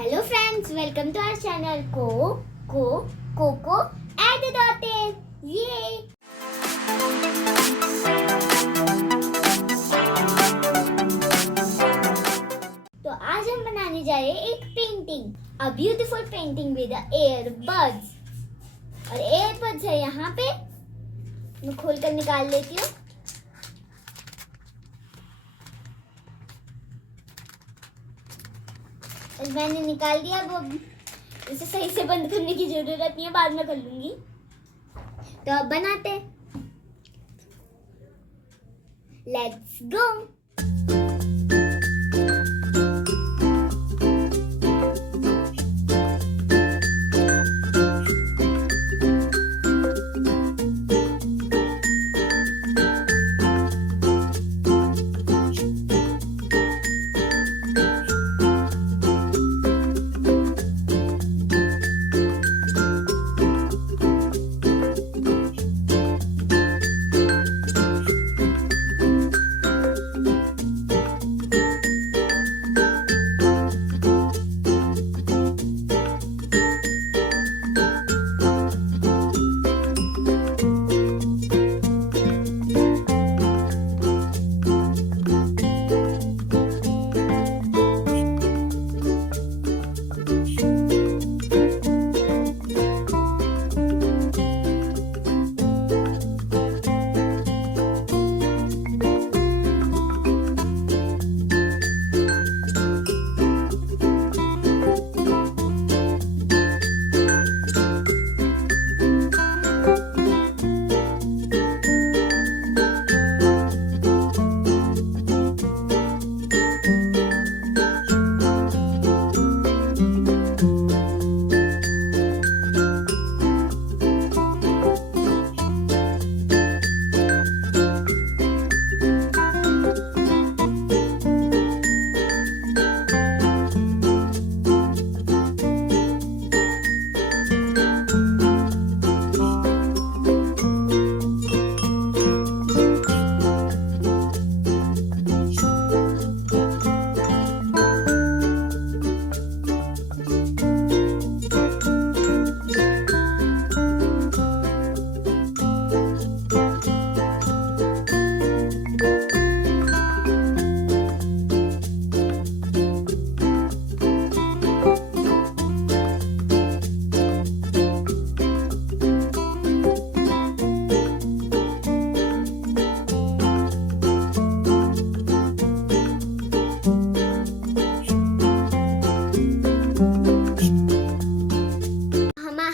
Hello friends, welcome to our channel CoCoEDU. ये तो आज हम बनाने जा रहे हैं एक painting, a beautiful painting with airbuds. और एयरबड्स है यहाँ पे. मैं खोल कर निकाल लेती हूँ. मैंने निकाल दिया. अब इसे सही से बंद करने की जरूरत नहीं है, बाद में कर लूंगी. तो अब बनाते. Let's go.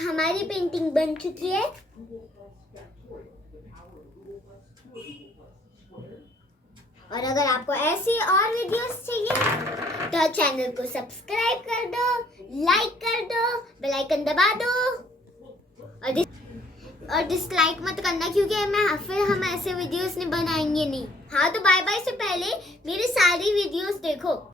हमारी पेंटिंग बन चुकी है. और अगर आपको ऐसी और वीडियोस चाहिए तो चैनल को सब्सक्राइब कर दो, लाइक कर दो, बेल आइकन दबा दो और डिसलाइक मत करना, क्योंकि फिर हम ऐसे वीडियोस नहीं बनाएंगे नहीं. हाँ, तो बाय बाय से पहले मेरी सारी वीडियोस देखो.